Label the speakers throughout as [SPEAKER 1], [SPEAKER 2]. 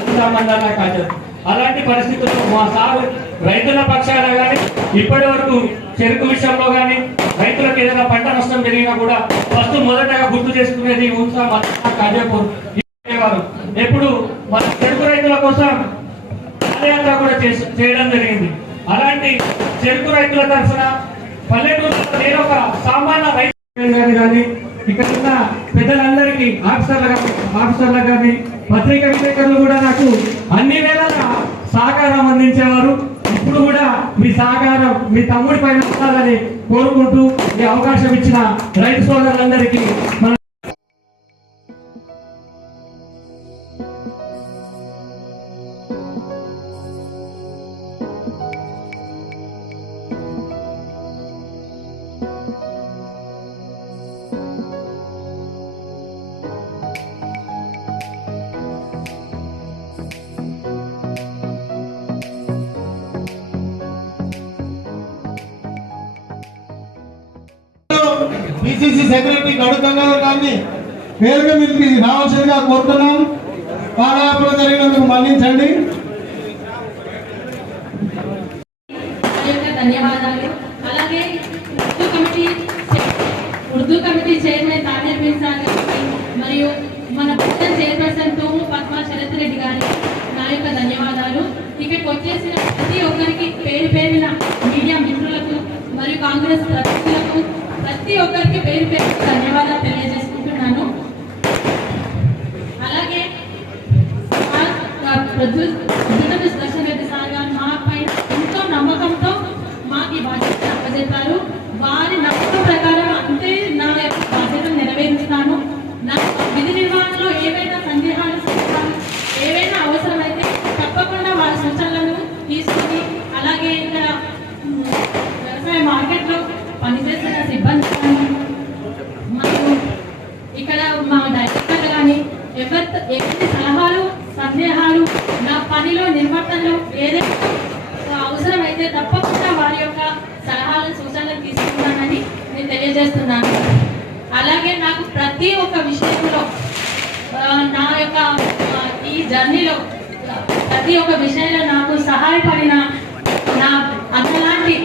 [SPEAKER 1] ఊసామందన్న కాదు. అలాంటి పరిస్థితుల్లో మా సాగు రైతుల పక్షాన కానీ ఇప్పటి వరకు చెరుకు విషయంలో కానీ రైతులకు ఏదైనా పంట నష్టం జరిగినా కూడా ఫస్ట్ మొదటగా గుర్తు చేసుకునేది ఊసా మదన్న కాజాపూర్ ఎప్పుడు మన చెరుకు రైతుల కోసం పాదయాత్ర కూడా చేయడం జరిగింది. అలాంటి చెరుకు రైతుల తరఫున పల్లెటూరులో నేను ఒక సామాన్య రైతు గాని కానీ ఇక్కడ ఉన్న పెద్దలందరికీ ఆఫీసర్ల ఆఫీసర్ల కానీ పత్రికా విలేకరులు కూడా నాకు అన్ని వేళలా సహకారం అందించేవారు. ఇప్పుడు కూడా మీ సహకారం మీ తమ్ముడి పైన ఉండాలని కోరుకుంటూ ఈ అవకాశం ఇచ్చిన రైతు సోదరులందరికీ మన
[SPEAKER 2] పిసిసి సెక్రటరీ గడు గంగాధర్ గారిని పేరుగా మీరు రావాల్సిందిగా కోరుతున్నాం. పాదయాత్ర జరిగినందుకు మన్నించండి.
[SPEAKER 3] ధన్యవాదాలు. అలాగే Urdu committee Urdu committee chairman Taner Mir గారికి మరియు మన పెద్ద చైర్పర్సన్ తూము పద్మ శరత్ రెడ్డి గారికి నా యొక్క ధన్యవాదాలు. ఇక్కడికి వచ్చేసిన ప్రతి ఒక్కరికి పేరు పేరిన మీడియా మిత్రులకు మరియు కాంగ్రెస్ ప్రతినిధులకు ప్రతి ఒక్కరికి పేరు పేరు ధన్యవాదాలు తెలియజేసుకుంటున్నాను అలాగే ప్రొద్దుటమి దర్శన్ రెడ్డి సార్ గారు మా ఎంతో నమ్మకంతో మాకు ఈ బాధ్యత అప్పచెప్పారు వారి నమ్మకం ప్రకారం అంతే నా యొక్క బాధ్యతను నెరవేరుస్తాను నా విధి నిర్వహణలో ఏవైనా సందేహాలు సందేహాలు ఏవైనా అవసరమైతే తప్పకుండా వారి సూచనలను తీసుకొని అలాగే ఇక్కడ ఉమ్, వ్యవసాయ మార్కెట్లో పనిచేస్తున్న సిబ్బంది కానీ ఇక్కడ మా డైరెక్టర్ కానీ ఎవరి ఎన్ని సందేహాలు నా పనిలో నిర్వర్తనలో ఏదైనా అవసరమైతే తప్పకుండా వారి యొక్క సలహాలు సూచనలు తీసుకున్నానని నేను తెలియజేస్తున్నాను. అలాగే నాకు ప్రతి ఒక్క విషయంలో నా యొక్క ఈ జర్నీలో ప్రతి ఒక్క విషయంలో నాకు సహాయపడిన నా అన్నలాంటి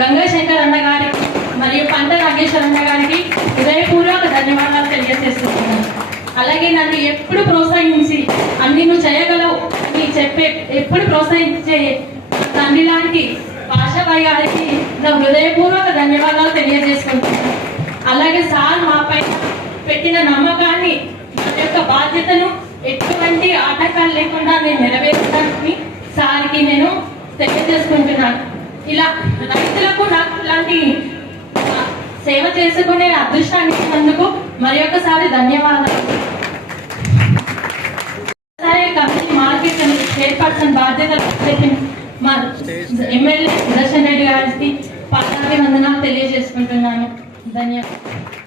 [SPEAKER 3] గంగాశంకర్ అన్న గారికి మరియు పంట నాగేశ్వర అన్న గారికి హృదయపూర్వక ధన్యవాదాలు తెలియజేస్తున్నాను. అలాగే నన్ను ఎప్పుడు ప్రోత్సహించి అన్ని నువ్వు చేయగలవు అని చెప్పే ఎప్పుడు ప్రోత్సహించే తండ్రి లాంటి పాషాబాయి గారికి నా హృదయపూర్వక ధన్యవాదాలు తెలియజేసుకుంటున్నాను. అలాగే సార్ మాపై పెట్టిన నమ్మకాన్ని మన యొక్క బాధ్యతను ఎటువంటి ఆటంకాలు లేకుండా నేను నెరవేర్చడానికి సార్కి నేను తెలియజేసుకుంటున్నాను. ఇలా రైతులకు నాకు ఇలాంటి సేవ చేసుకునే అదృష్టాన్ని ఇచ్చినందుకు మరి ఒకసారి ధన్యవాదాలు వ్యవసాయ కమిటీ మార్కెట్ చైర్పర్సన్ బాధ్యతలు మా ఎమ్మెల్యే సుదర్శన్ రెడ్డి గారికి పాదాభి తెలియజేసుకుంటున్నాను. ధన్యవాదాలు.